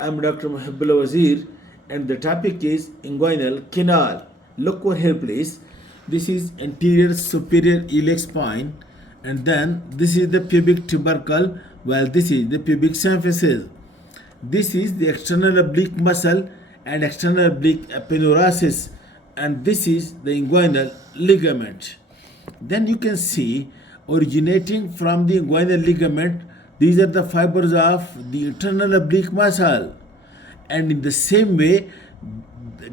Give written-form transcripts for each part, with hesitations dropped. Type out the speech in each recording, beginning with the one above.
I'm Dr. Mohibullah Wazir, and the topic is Inguinal Canal. Look over here, please. This is anterior superior iliac spine, and then this is the pubic tubercle, while this is the pubic symphysis. This is the external oblique muscle and external oblique aponeurosis, and this is the inguinal ligament. Then you can see originating from the inguinal ligament, these are the fibers of the internal oblique muscle, and in the same way,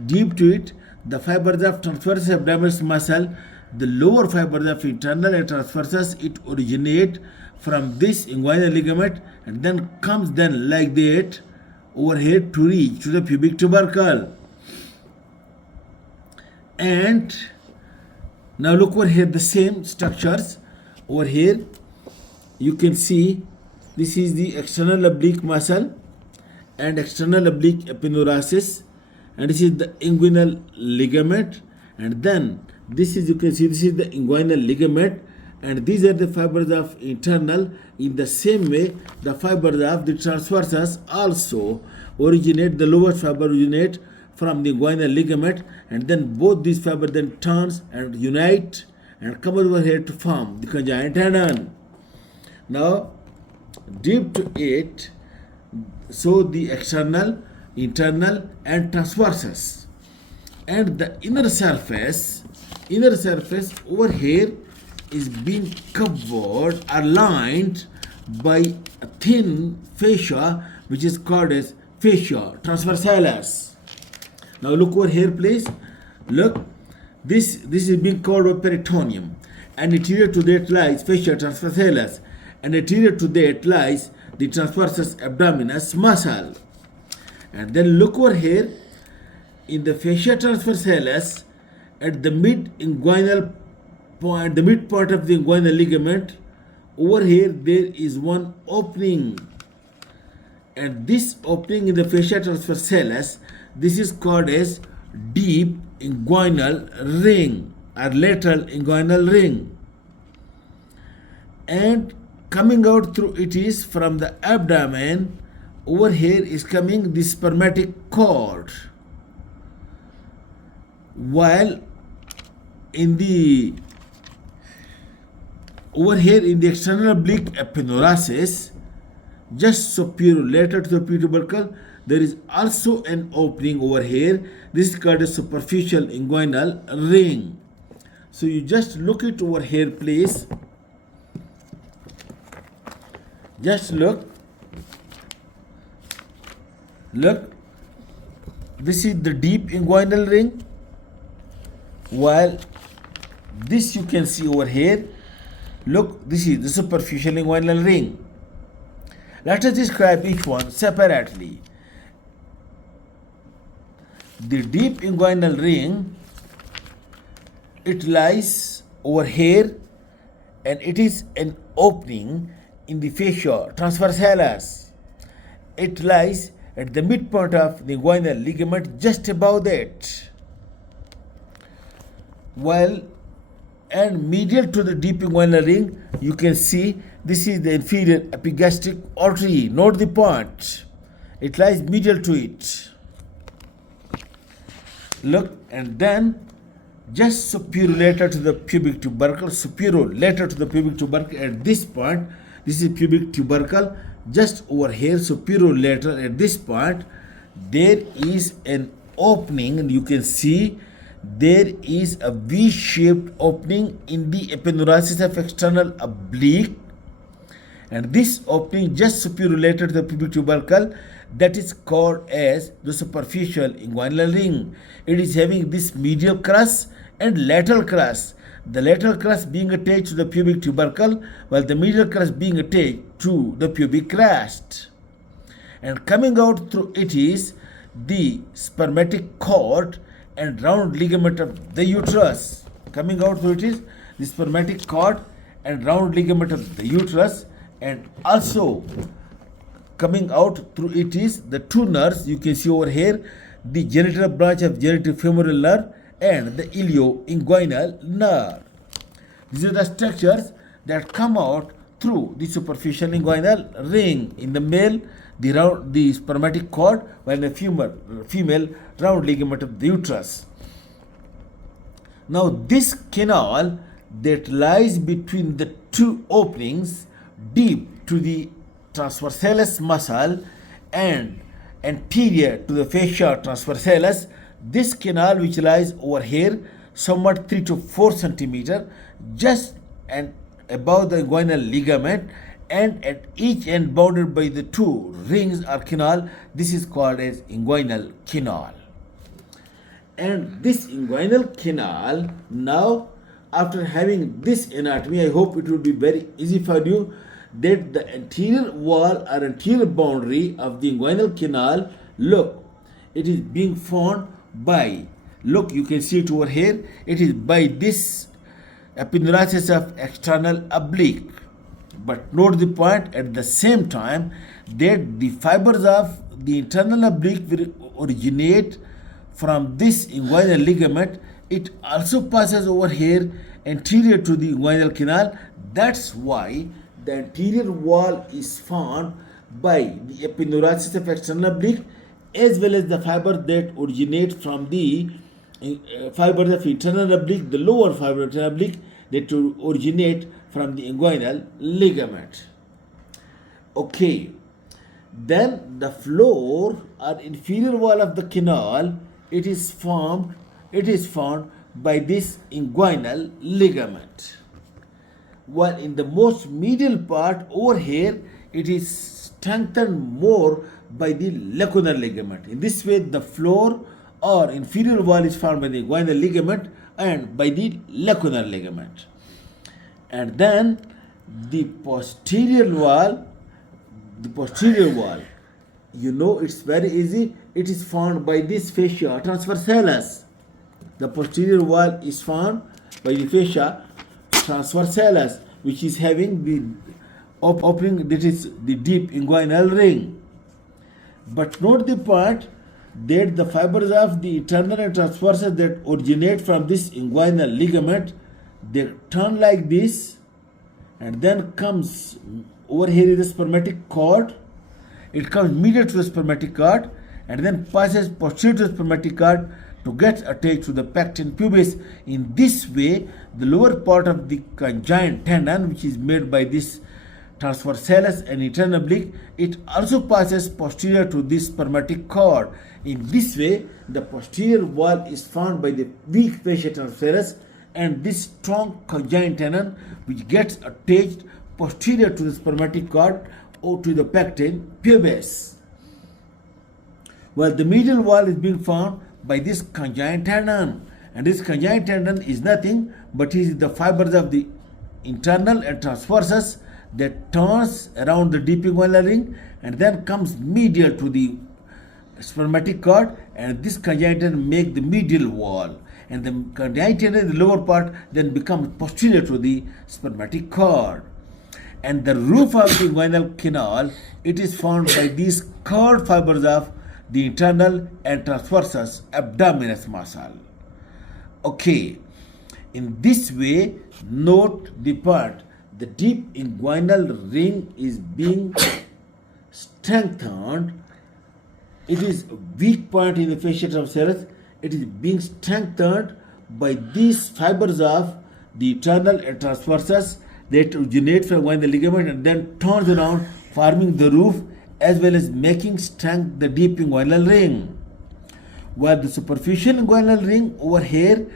deep to it, the fibers of transverse abdominis muscle, the lower fibers of internal and transversus, it originate from this inguinal ligament and then comes then like that over here to reach to the pubic tubercle. And now look over here, the same structures over here. You can see this is the external oblique muscle and external oblique aponeurosis, and this is the inguinal ligament, and then this is, you can see, this is the inguinal ligament, and these are the fibers of internal. In the same way, the fibers of the transversus also originate, the lowest fiber originate from the inguinal ligament, and then both these fibers then turns and unite and come over here to form the conjoint tendon. Now deep to it, so the external, internal and transversus, and the inner surface over here is being covered or lined by a thin fascia which is called as fascia transversalis. Now look over here, please. Look, this is being called a peritoneum, and anterior to that lies fascia transversalis, and anterior to that lies the transversus abdominis muscle. And then look over here in the fascia transversalis, at the mid-inguinal point, the midpoint of the inguinal ligament, over here there is one opening, and this opening in the fascia transversalis, this is called as deep inguinal ring or lateral inguinal ring, and coming out through it is from the abdomen. Over here is coming the spermatic cord, while in the over here in the external oblique aponeurosis, just superior lateral to the pubic tubercle, there is also an opening over here. This is called a superficial inguinal ring. So you just look it over here, please. Just look. This is the deep inguinal ring, while this you can see over here. Look, this is the superficial inguinal ring. Let us describe each one separately. The deep inguinal ring, it lies over here, and it is an opening in the fascia transversalis. It lies at the midpoint of the inguinal ligament, just above that. While and medial to the deep inguinal ring, you can see this is the inferior epigastric artery. Note the point. It lies medial to it. Look, and then just superior lateral to the pubic tubercle, superior lateral to the pubic tubercle at this point. This is pubic tubercle, just over here, superior lateral at this point. There is an opening, and you can see there is a V-shaped opening in the aponeurosis of external oblique, and this opening just superior lateral to the pubic tubercle, that is called as the superficial inguinal ring. It is having this medial crust and lateral crust, the lateral crust being attached to the pubic tubercle, while the medial crust being attached to the pubic crust. And coming out through it is the spermatic cord and round ligament of the uterus. Coming out through it is the spermatic cord and round ligament of the uterus, and also coming out through it is the two nerves. You can see over here the genital branch of genitofemoral nerve and the ilioinguinal nerve. These are the structures that come out through the superficial inguinal ring. In the male, the spermatic cord, while the female round ligament of the uterus. Now this canal that lies between the two openings deep to the transversalis muscle and anterior to the fascia transversalis, this canal which lies over here somewhat 3 to 4 centimeter just and above the inguinal ligament, and at each end bounded by the two rings or canal, this is called as inguinal canal. And this inguinal canal, now after having this anatomy, I hope it will be very easy for you that the anterior wall or anterior boundary of the inguinal canal, look, it is being formed by, look, you can see it over here, it is by this epineuritis of external oblique. But note the point at the same time that the fibers of the internal oblique will originate from this inguinal ligament. It also passes over here anterior to the inguinal canal. That's why the anterior wall is formed by the epineuritis of external oblique as well as the fibers that originate from the fibers of internal oblique, the lower fiber of internal oblique that originate from the inguinal ligament. Okay, then the floor or inferior wall of the canal, it is formed by this inguinal ligament, while in the most medial part over here it is strengthened more by the lacunar ligament. In this way the floor or inferior wall is formed by the inguinal ligament and by the lacunar ligament. And then the posterior wall, you know, it's very easy, it is formed by this fascia transversalis. The posterior wall is formed by the fascia transversalis, which is having the opening, that is the deep inguinal ring. But note the part that the fibers of the internal and transversus that originate from this inguinal ligament, they turn like this and then comes over here is the spermatic cord. It comes medial to the spermatic cord and then passes posterior to the spermatic cord to get attached to the pecten pubis. In this way, the lower part of the conjoined tendon, which is made by this transversalis and internal oblique, it also passes posterior to this spermatic cord. In this way, the posterior wall is formed by the weak fascia transversalis and this strong conjoined tendon which gets attached posterior to the spermatic cord or to the pecten pubis. While the medial wall is being formed by this conjoined tendon, and this conjoined tendon is nothing but is the fibers of the internal and transversus that turns around the deep inguinal ring and then comes medial to the spermatic cord, and this conjoined tendon make the medial wall, and the conjoined tendon in the lower part then becomes posterior to the spermatic cord. And the roof of the inguinal canal, it is formed by these curved fibers of the internal and transversus abdominis muscle. Okay, in this way, note the part, the deep inguinal ring is being strengthened. It is a weak point in the fascia transversalis. It is being strengthened by these fibers of the internal and transversus that originate from the ligament and then turns around, forming the roof as well as making strength the deep inguinal ring. While the superficial inguinal ring over here,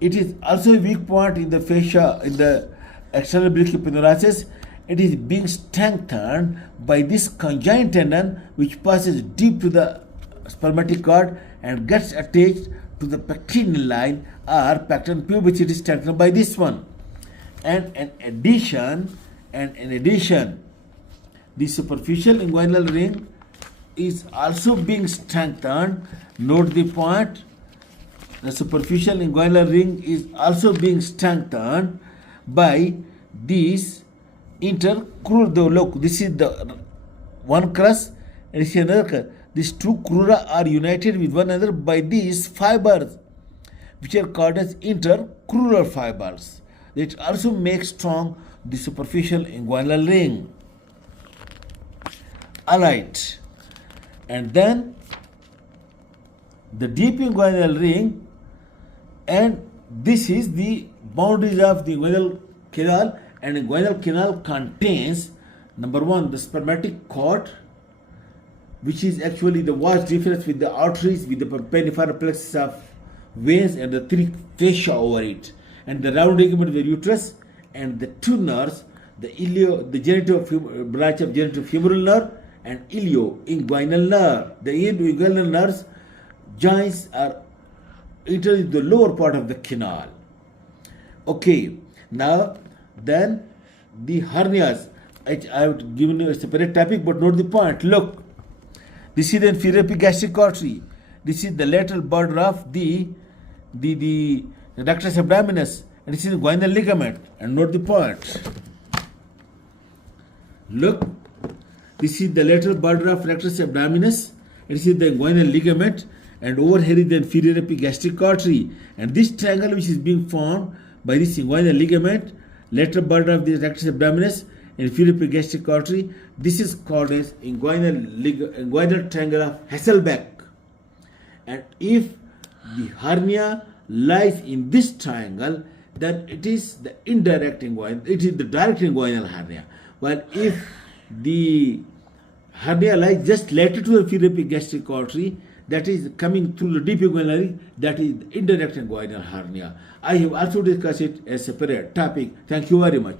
it is also a weak point in the fascia, in the external oblique epineuritis. It is being strengthened by this conjoined tendon which passes deep to the spermatic cord and gets attached to the pectineal line or pecten pubis. It is strengthened by this one. And in addition, the superficial inguinal ring is also being strengthened. Note the point. The superficial inguinal ring is also being strengthened by these intercrural. Look, this is the one crus and this is another crus. These two crura are united with one another by these fibers, which are called as intercrural fibers. It also makes strong the superficial inguinal ring. Alright. And then the deep inguinal ring, and this is the boundaries of the inguinal canal, and inguinal canal contains number one the spermatic cord, which is actually the vast difference with the arteries with the perpendicular plexus of veins and the three fascia over it, and the round ligament of the uterus, and the two nerves, the branch of genitofemoral nerve and ilio-inguinal nerve. The ilio-inguinal nerves joints are enter in the lower part of the canal. Okay, now then the hernias. I have given you a separate topic, but note the point. Look, this is the inferior epigastric artery. This is the lateral border of the rectus abdominis, and this is the inguinal ligament. And note the point. Look, this is the lateral border of rectus abdominis, and this is the inguinal ligament, and over here is the inferior epigastric artery. And this triangle which is being formed by this inguinal ligament, lateral border of the rectus abdominis, and inferior epigastric artery, this is called as inguinal triangle of Hasselbeck. And if the hernia lies in this triangle, then it is the indirect inguinal, it is the direct inguinal hernia. While if the hernia lies just lateral to the inferior epigastric artery, that is coming through the deep inguinal ring, that is the indirect inguinal hernia. I have also discussed it as a separate topic. Thank you very much.